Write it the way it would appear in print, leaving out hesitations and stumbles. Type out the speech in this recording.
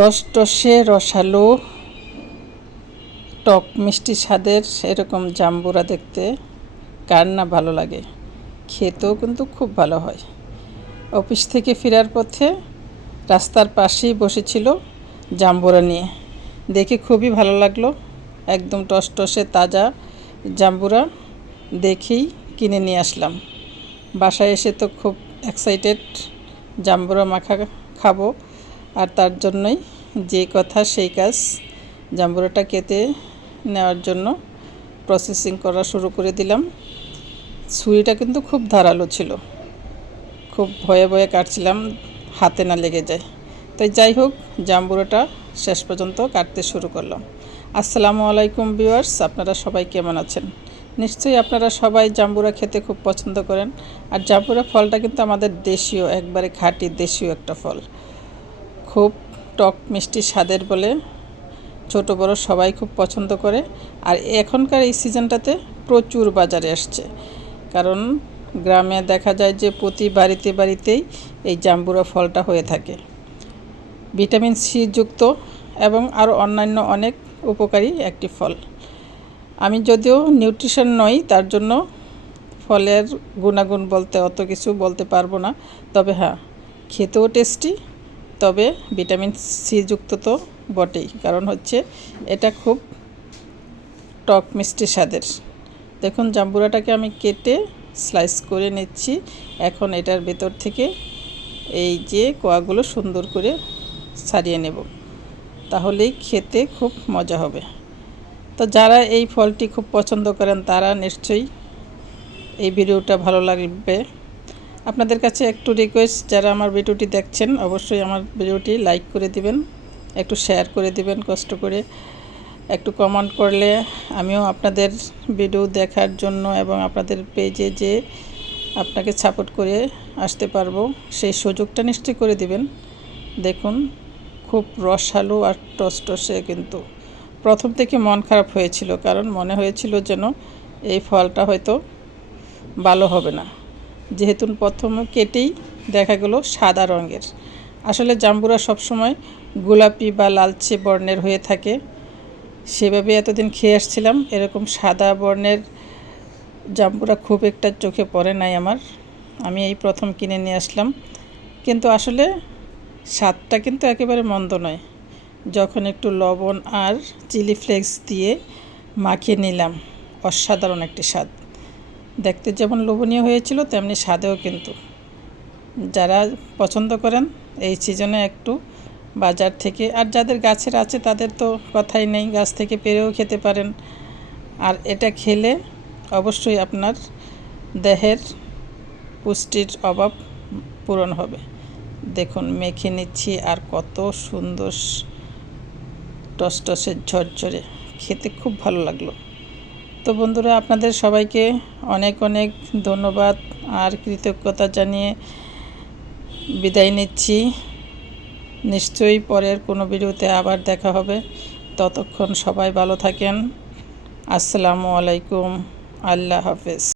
টসটসে রসালো টক মিষ্টি স্বাদের এরকম জাম্বুরা দেখতে কার না ভালো লাগে, খেতেও কিন্তু খুব ভালো হয়। অফিস থেকে ফেরার পথে রাস্তার পাশেই বসেছিল জাম্বুরা নিয়ে, দেখে খুবই ভালো লাগলো। একদম টসটসে তাজা জাম্বুরা দেখেই কিনে নিয়ে আসলাম। বাসায় এসে তো খুব এক্সাইটেড, জাম্বুরা মাখা খাবো, আর তার জন্যই যে কথা সেই কাজ। জাম্বুরাটা কেটে নেওয়ার জন্য প্রসেসিং করা শুরু করে দিলাম। ছুরিটা কিন্তু খুব ধারালো ছিল, খুব ভয়ে ভয়ে কাটছিলাম হাতে না লেগে যায়। তাই যাই হোক, জাম্বুরাটা শেষ পর্যন্ত কাটতে শুরু করলাম। আসসালামু আলাইকুম ভিউয়ার্স, আপনারা সবাই কেমন আছেন? নিশ্চয়ই আপনারা সবাই জাম্বুরা খেতে খুব পছন্দ করেন। আর জাম্বুরা ফলটা কিন্তু আমাদের দেশীয়, একবারে খাঁটি দেশীয় একটা ফল। খুব টক মিষ্টি স্বাদের বলে ছোট বড় সবাই খুব পছন্দ করে। আর এখনকার এই সিজনটাতে প্রচুর বাজারে আসছে, কারণ গ্রামে দেখা যায় যে প্রতি বাড়িতেই এই জাম্বুরা ফলটা হয়ে থাকে। ভিটামিন সি যুক্ত এবং আরও অন্যান্য অনেক উপকারী একটি ফল। আমি যদিও নিউট্রিশন নই, তার জন্য ফলের গুণাগুণ বলতে অত কিছু বলতে পারবো না। তবে হ্যাঁ, খেতেও টেস্টি, তবে ভিটামিন সি যুক্ত তো বটেই, কারণ হচ্ছে এটা খুব টক মিষ্টি স্বাদের। দেখুন, জাম্বুরাটাকে আমি কেটে স্লাইস করে নিচ্ছি। এখন এটার ভেতর থেকে এই যে কোয়াগুলো সুন্দর করে ছাড়িয়ে নেব, তাহলেই খেতে খুব মজা হবে। তো যারা এই ফলটি খুব পছন্দ করেন তারা নিশ্চয়ই এই ভিডিওটা ভালো লাগবে। আপনাদের কাছে একটু রিকোয়েস্ট, যারা আমার ভিডিওটি দেখছেন অবশ্যই আমার ভিডিওটি লাইক করে দিবেন, একটু শেয়ার করে দিবেন, কষ্ট করে একটু কমেন্ট করলে আমিও আপনাদের ভিডিও দেখার জন্য এবং আপনাদের পেজে যে আপনাকে সাপোর্ট করে আসতে পারবো, সেই সুযোগটা নিশ্চয়ই করে দিবেন। দেখুন, খুব রসালো আর টসটসে। কিন্তু প্রথম থেকে মন খারাপ হয়েছিল, কারণ মনে হয়েছিল যেন এই ফলটা হয়তো ভালো হবে না, যেহেতু প্রথমে কেটেই দেখা গেল সাদা রঙের। আসলে জাম্বুরা সবসময় গোলাপি বা লালচে বর্ণের হয়ে থাকে, সেভাবে এতদিন খেয়ে আসছিলাম। এরকম সাদা বর্ণের জাম্বুরা খুব একটা চোখে পড়ে নাই আমার, আমি এই প্রথম কিনে নিয়ে আসলাম। কিন্তু আসলে স্বাদটা কিন্তু একেবারে মন্দ নয়। যখন একটু লবণ আর চিলি ফ্লেক্স দিয়ে মাখিয়ে নিলাম, অসাধারণ একটি স্বাদ। দেখতে যেমন লোভনীয় হয়েছিল, তেমনি স্বাদেও কিন্তু। যারা পছন্দ করেন এই সিজনে একটু বাজার থেকে, আর যাদের গাছের আছে তাদের তো কথাই নেই, গাছ থেকে পেরেও খেতে পারেন। আর এটা খেলে অবশ্যই আপনার দেহের পুষ্টির অভাব পূরণ হবে। দেখুন, মেখে নিচ্ছি, আর কত সুন্দর টসটসে ঝরঝরে, খেতে খুব ভালো লাগলো। তো বন্ধুরা, আপনাদের সবাইকে অনেক অনেক ধন্যবাদ আর কৃতজ্ঞতা জানিয়ে বিদায় নিচ্ছি। নিশ্চয়ই পরের কোনো ভিডিওতে আবার দেখা হবে। ততক্ষণ সবাই ভালো থাকেন। আসসালামু আলাইকুম, আল্লাহ হাফেজ।